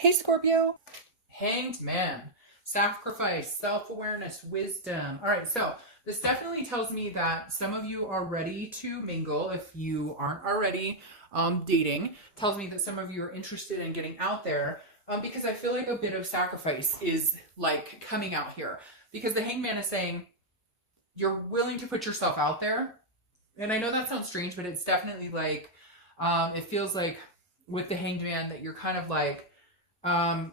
Hey Scorpio, Hanged Man, sacrifice, self-awareness, wisdom. All right, so this definitely tells me that some of you are ready to mingle if you aren't already dating. Tells me that some of you are interested in getting out there because I feel like a bit of sacrifice is like coming out here because the Hanged Man is saying you're willing to put yourself out there. And I know that sounds strange, but it's definitely like it feels like with the Hanged Man that you're kind of like um,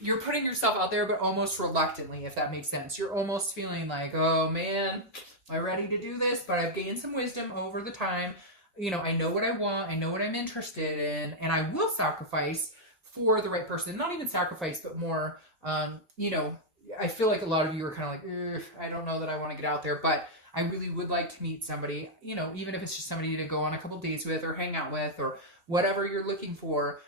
you're putting yourself out there, but almost reluctantly, if that makes sense. You're almost feeling like, oh man, am I ready to do this? But I've gained some wisdom over the time. You know, I know what I want, I know what I'm interested in, and I will sacrifice for the right person. Not even sacrifice, but more, I feel like a lot of you are kind of like, I don't know that I want to get out there, but I really would like to meet somebody, even if it's just somebody to go on a couple dates with or hang out with or whatever you're looking for.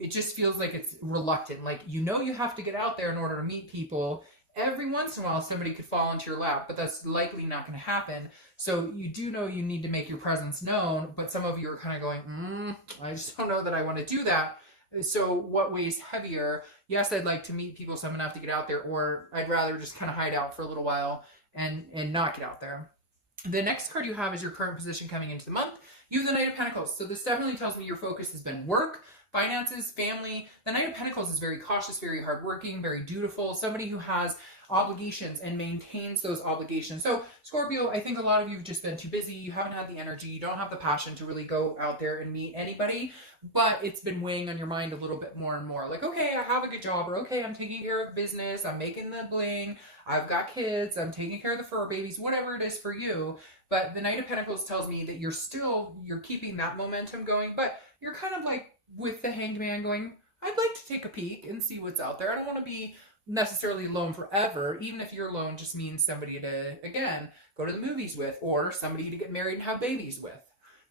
It just feels like it's reluctant. Like, you have to get out there in order to meet people. Every once in a while, somebody could fall into your lap, but that's likely not going to happen. So you do know you need to make your presence known, but some of you are kind of going, I just don't know that I want to do that. So what weighs heavier? Yes, I'd like to meet people, so I'm gonna have to get out there, or I'd rather just kind of hide out for a little while and not get out there. The next card you have is your current position coming into the month. You have the Knight of Pentacles. So this definitely tells me your focus has been work, finances, family. The Knight of Pentacles is very cautious, very hardworking, very dutiful, somebody who has obligations and maintains those obligations. So Scorpio, I think a lot of you have just been too busy. You haven't had the energy. You don't have the passion to really go out there and meet anybody, but it's been weighing on your mind a little bit more and more. Like, okay, I have a good job, or okay, I'm taking care of business. I'm making the bling. I've got kids. I'm taking care of the fur babies, whatever it is for you. But the Knight of Pentacles tells me that you're keeping that momentum going, but you're kind of like with the Hanged Man going, I'd like to take a peek and see what's out there. I don't want to be necessarily alone forever, even if you're alone just means somebody to, again, go to the movies with, or somebody to get married and have babies with.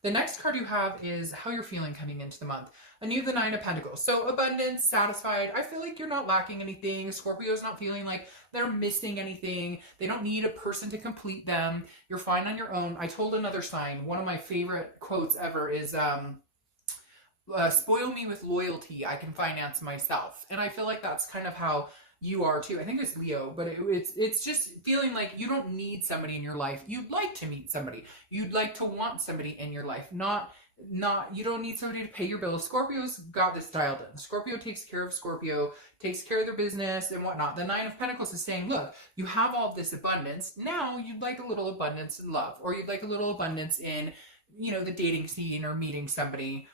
The next card you have is how you're feeling coming into the month. And you have the Nine of Pentacles. So abundance, satisfied. I feel like you're not lacking anything. Scorpio's not feeling like they're missing anything. They don't need a person to complete them. You're fine on your own. I told another sign, one of my favorite quotes ever is, spoil me with loyalty, I can finance myself. And I feel like that's kind of how you are too. I think it's Leo, but it's just feeling like you don't need somebody in your life. You'd like to meet somebody. You'd like to want somebody in your life. Not you don't need somebody to pay your bills. Scorpio's got this dialed in. Scorpio takes care of Scorpio, takes care of their business and whatnot. The Nine of Pentacles is saying, look, you have all this abundance. Now you'd like a little abundance in love, or you'd like a little abundance in the dating scene or meeting somebody,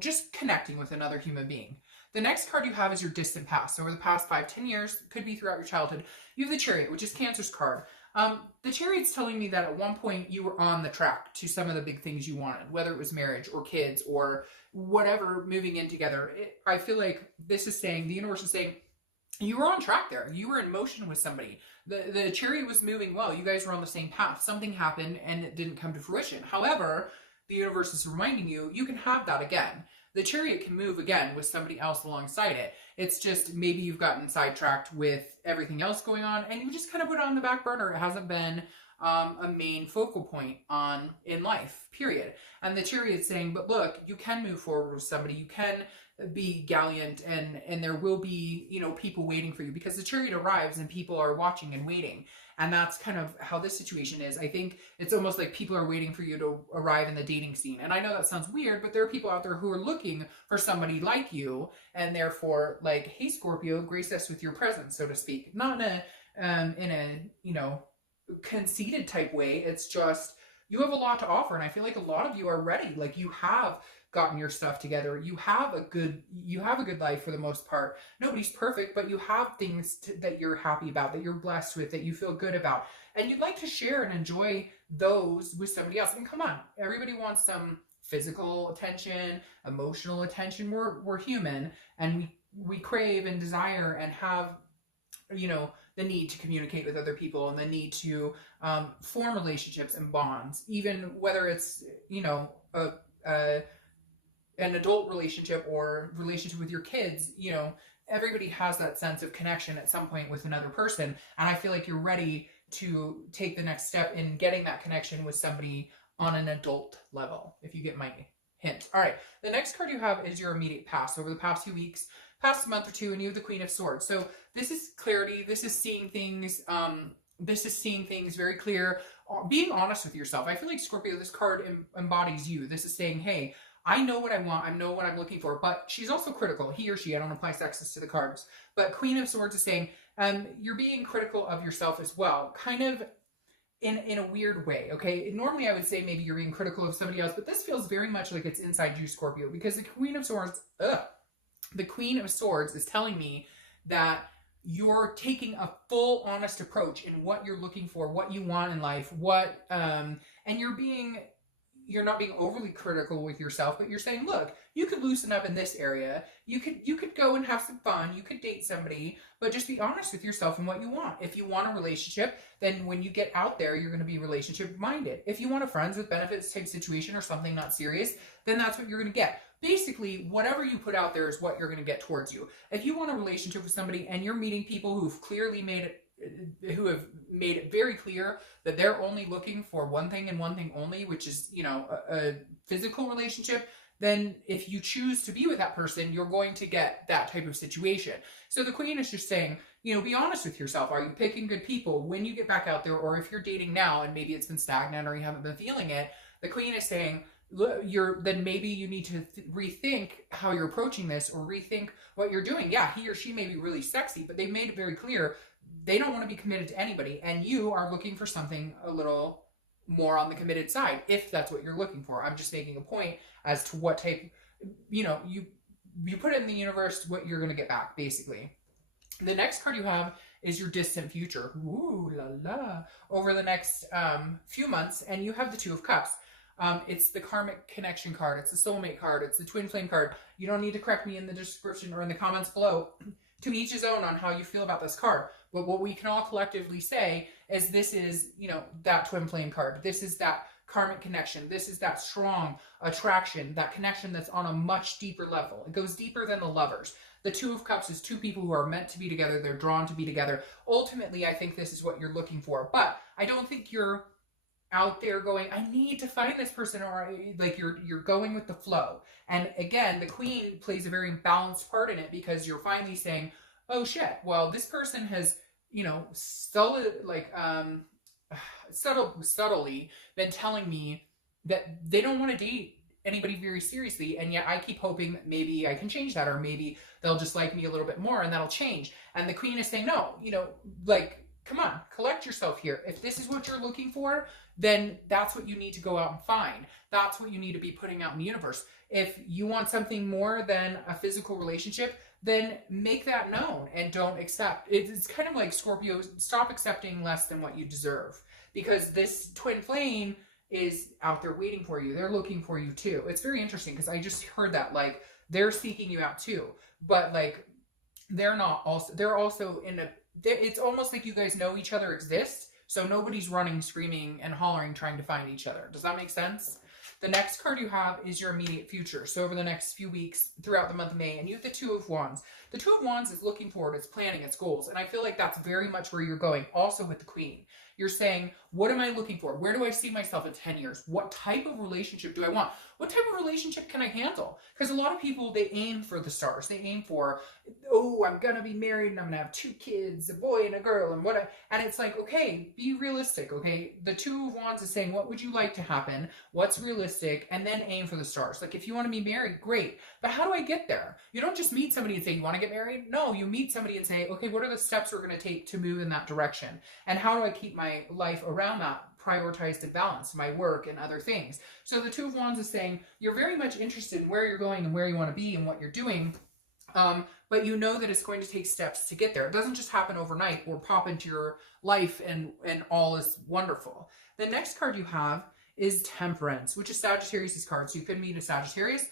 just connecting with another human being. The next card you have is your distant past. So over the past 5-10 years, could be throughout your childhood, you have the Chariot, which is Cancer's card. The Chariot's telling me that at one point you were on the track to some of the big things you wanted, whether it was marriage or kids or whatever, moving in together. I feel like this is saying, the universe is saying, you were on track there. You were in motion with somebody. The Chariot was moving well. You guys were on the same path. Something happened and it didn't come to fruition. However, the universe is reminding you, you can have that again. The Chariot can move again with somebody else alongside it. It's just maybe you've gotten sidetracked with everything else going on and you just kind of put it on the back burner. It hasn't been a main focal point in life, period. And the Chariot's saying, but look, you can move forward with somebody. You can be gallant and there will be, people waiting for you, because the Chariot arrives and people are watching and waiting. And that's kind of how this situation is. I think it's almost like people are waiting for you to arrive in the dating scene. And I know that sounds weird, but there are people out there who are looking for somebody like you, and therefore, like, hey, Scorpio, grace us with your presence, so to speak. Not in a conceited type way. It's just, you have a lot to offer, and I feel like a lot of you are ready. Like, you have gotten your stuff together. You have a good life for the most part. Nobody's perfect, but you have things that you're happy about, that you're blessed with, that you feel good about, and you'd like to share and enjoy those with somebody else. I mean, come on, everybody wants some physical attention, emotional attention. We're human, and we crave and desire and have the need to communicate with other people and the need to form relationships and bonds, even whether it's an adult relationship or relationship with your kids. Everybody has that sense of connection at some point with another person. And I feel like you're ready to take the next step in getting that connection with somebody on an adult level, if you get my hint. All right, the next card you have is your immediate past. Over the past few weeks, past month or two, and you have the Queen of Swords. So this is clarity. This is seeing things. This is seeing things very clear. Being honest with yourself. I feel like Scorpio, this card embodies you. This is saying, hey, I know what I want. I know what I'm looking for. But she's also critical. He or she. I don't apply sexist to the cards. But Queen of Swords is saying, you're being critical of yourself as well. Kind of in a weird way, okay? Normally I would say maybe you're being critical of somebody else, but this feels very much like it's inside you, Scorpio, because the Queen of Swords, the Queen of Swords is telling me that you're taking a full honest approach in what you're looking for, what you want in life, and you're not being overly critical with yourself, but you're saying, look, you could loosen up in this area. You could go and have some fun. You could date somebody, but just be honest with yourself and what you want. If you want a relationship, then when you get out there, you're going to be relationship minded. If you want a friends with benefits type situation or something not serious, then that's what you're going to get. Basically, whatever you put out there is what you're going to get towards you. If you want a relationship with somebody and you're meeting people who've clearly who have made it very clear that they're only looking for one thing and one thing only, which is, a physical relationship, then if you choose to be with that person, you're going to get that type of situation. So the Queen is just saying, be honest with yourself. Are you picking good people when you get back out there? Or if you're dating now and maybe it's been stagnant or you haven't been feeling it, the Queen is saying, then maybe you need to rethink how you're approaching this or rethink what you're doing. Yeah, he or she may be really sexy, but they made it very clear they don't want to be committed to anybody, and you are looking for something a little more on the committed side, if that's what you're looking for. I'm just making a point as to what type, you put it in the universe, what you're going to get back, basically. The next card you have is your distant future. Ooh la la. Over the next few months, and you have the Two of Cups. It's the karmic connection card. It's the soulmate card. It's the twin flame card. You don't need to correct me in the description or in the comments below. To each his own on how you feel about this card. But what we can all collectively say is this is, that twin flame card. This is that karmic connection. This is that strong attraction, that connection that's on a much deeper level. It goes deeper than the lovers. The Two of Cups is two people who are meant to be together. They're drawn to be together. Ultimately, I think this is what you're looking for. But I don't think you're out there going, I need to find this person, or like you're going with the flow. And again, the Queen plays a very balanced part in it, because you're finally saying, oh shit, well, this person has, subtly been telling me that they don't want to date anybody very seriously, and yet I keep hoping that maybe I can change that, or maybe they'll just like me a little bit more and that'll change. And the Queen is saying, no, come on, collect yourself here. If this is what you're looking for, then that's what you need to go out and find. That's what you need to be putting out in the universe. If you want something more than a physical relationship, then make that known and don't accept. It's kind of like, Scorpio, stop accepting less than what you deserve, because this twin flame is out there waiting for you. They're looking for you too. It's very interesting, because I just heard that, they're seeking you out too, but they're also it's almost like you guys know each other exist, so nobody's running, screaming, and hollering trying to find each other. Does that make sense? The next card you have is your immediate future. So over the next few weeks throughout the month of May, and you have the Two of Wands. The Two of Wands is looking forward, it's planning, it's goals. And I feel like that's very much where you're going. Also with the Queen, you're saying, what am I looking for? Where do I see myself in 10 years? What type of relationship do I want? What type of relationship can I handle? Because a lot of people, they aim for the stars. They aim for, oh, I'm going to be married and I'm going to have 2 kids, a boy and a girl. And it's like, okay, be realistic, okay? The Two of Wands is saying, what would you like to happen? What's realistic? And then aim for the stars. Like, if you want to be married, great. But how do I get there? You don't just meet somebody and say, you want to get married? No, you meet somebody and say, okay, what are the steps we're going to take to move in that direction? And how do I keep my life around that? Prioritized and balanced, my work and other things. So the Two of Wands is saying you're very much interested in where you're going and where you want to be and what you're doing, but you know that it's going to take steps to get there. It doesn't just happen overnight or pop into your life and all is wonderful. The next card you have is Temperance, which is Sagittarius' card. So you could meet a Sagittarius.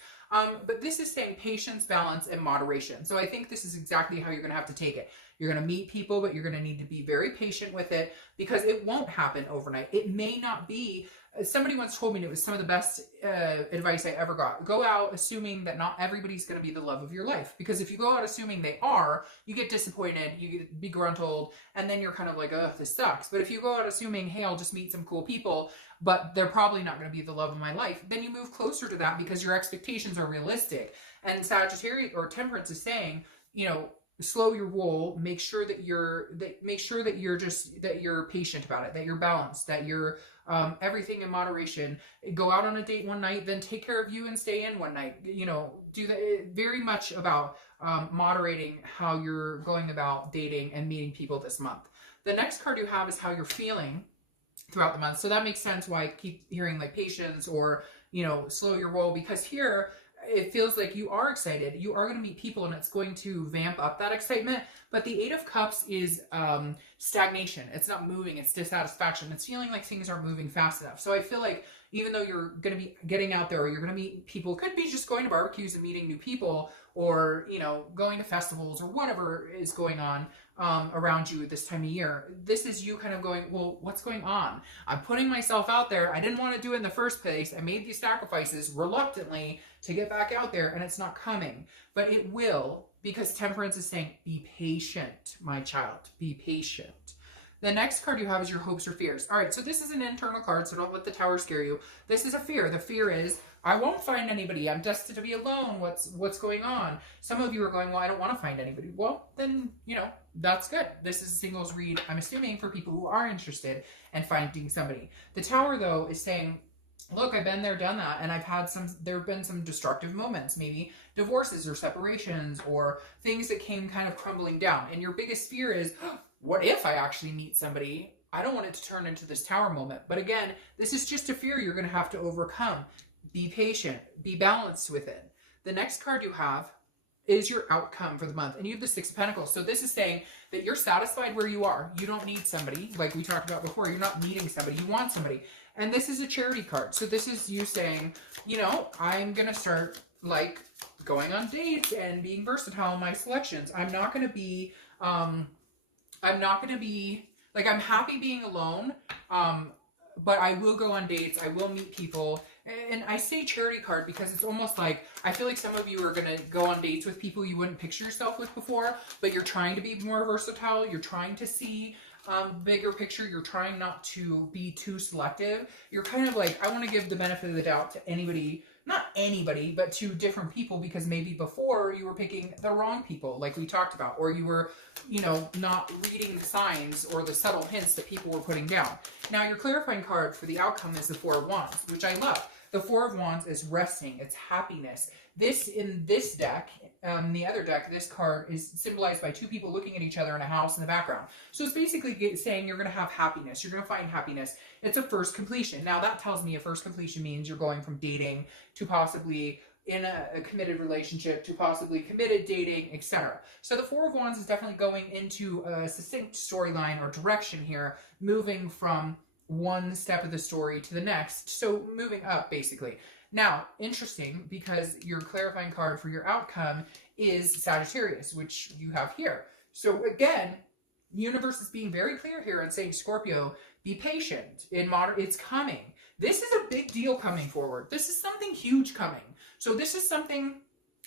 But this is saying patience, balance, and moderation. So I think this is exactly how you're going to have to take it. You're going to meet people, but you're going to need to be very patient with it, because it won't happen overnight. It may not be somebody once told me, and it was some of the best advice I ever got. Go out assuming that not everybody's going to be the love of your life. Because if you go out assuming they are, you get disappointed, you get begruntled, and then you're kind of like, ugh, this sucks. But if you go out assuming, hey, I'll just meet some cool people, but they're probably not going to be the love of my life, then you move closer to that because your expectations are realistic. And Sagittarius or Temperance is saying, you know, slow your roll, make sure that you're patient about it, that you're balanced, that you're everything in moderation. Go out on a date one night, then take care of you and stay in one night. You know, do that. Very much about moderating how you're going about dating and meeting people this month. The next card you have is how you're feeling throughout the month. So that makes sense why I keep hearing like patience or, you know, slow your roll, because here it feels like you are excited. You are going to meet people and it's going to vamp up that excitement. But the Eight of Cups is stagnation. It's not moving. It's dissatisfaction. It's feeling like things aren't moving fast enough. So I feel like even though you're going to be getting out there or you're going to meet people, could be just going to barbecues and meeting new people, or, you know, going to festivals or whatever is going on around you this time of year. This is you kind of going, well, what's going on? I'm putting myself out there. I didn't want to do it in the first place. I made these sacrifices reluctantly to get back out there, and it's not coming. But it will, because Temperance is saying, be patient, my child. Be patient. The next card you have is your hopes or fears. All right, so this is an internal card, so don't let the tower scare you. This is a fear. The fear is, I won't find anybody. I'm destined to be alone. What's going on? Some of you are going, well, I don't want to find anybody. Well, then, you know, that's good. This is a singles read, I'm assuming, for people who are interested in finding somebody. The tower, though, is saying, look, I've been there, done that, and there have been some destructive moments, maybe divorces or separations or things that came kind of crumbling down. And your biggest fear is, what if I actually meet somebody? I don't want it to turn into this tower moment. But again, this is just a fear you're going to have to overcome. Be patient. Be balanced with it. The next card you have is your outcome for the month. And you have the Six of Pentacles. So this is saying that you're satisfied where you are. You don't need somebody, like we talked about before. You're not needing somebody. You want somebody. And this is a charity card. So this is you saying, you know, I'm going to start like going on dates and being versatile in my selections. I'm not going to be like, I'm happy being alone. But I will go on dates. I will meet people. And I say charity card because it's almost like, I feel like some of you are going to go on dates with people you wouldn't picture yourself with before, but you're trying to be more versatile. You're trying to see bigger picture. You're trying not to be too selective. You're kind of like, I want to give the benefit of the doubt to anybody, not anybody, but to different people, because maybe before you were picking the wrong people, like we talked about, or you were, you know, not reading the signs or the subtle hints that people were putting down. Now, your clarifying card for the outcome is the Four of Wands, which I love. The Four of Wands is resting. It's happiness. This, in this deck, the other deck, this card is symbolized by two people looking at each other in a house in the background. So it's basically saying you're going to have happiness. You're going to find happiness. It's a first completion. Now, that tells me a first completion means you're going from dating to possibly in a committed relationship to possibly committed dating, etc. So the Four of Wands is definitely going into a succinct storyline or direction here, moving from one step of the story to the next. So moving up, basically. Now, interesting, because your clarifying card for your outcome is Sagittarius, which you have here. So again, the universe is being very clear here and saying, Scorpio, be patient. It's coming. This is a big deal coming forward. This is something huge coming. So this is something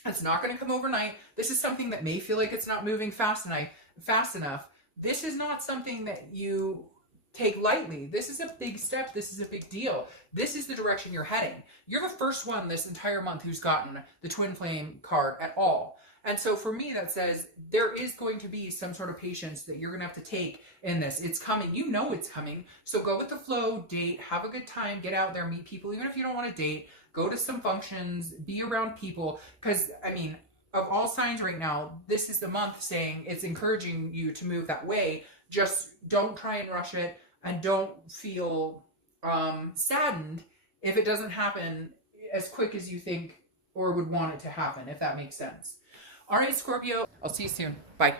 that's not going to come overnight. This is something that may feel like it's not moving fast enough. This is not something that you take lightly. This is a big step. This is a big deal. This is the direction you're heading. You're the first one this entire month who's gotten the Twin Flame card at all. And so for me, that says there is going to be some sort of patience that you're going to have to take in this. It's coming. You know it's coming. So go with the flow, date, have a good time, get out there, meet people. Even if you don't want to date, go to some functions, be around people. Because, I mean, of all signs right now, this is the month saying it's encouraging you to move that way. Just don't try and rush it. And don't feel saddened if it doesn't happen as quick as you think or would want it to happen, if that makes sense. All right, Scorpio, I'll see you soon. Bye.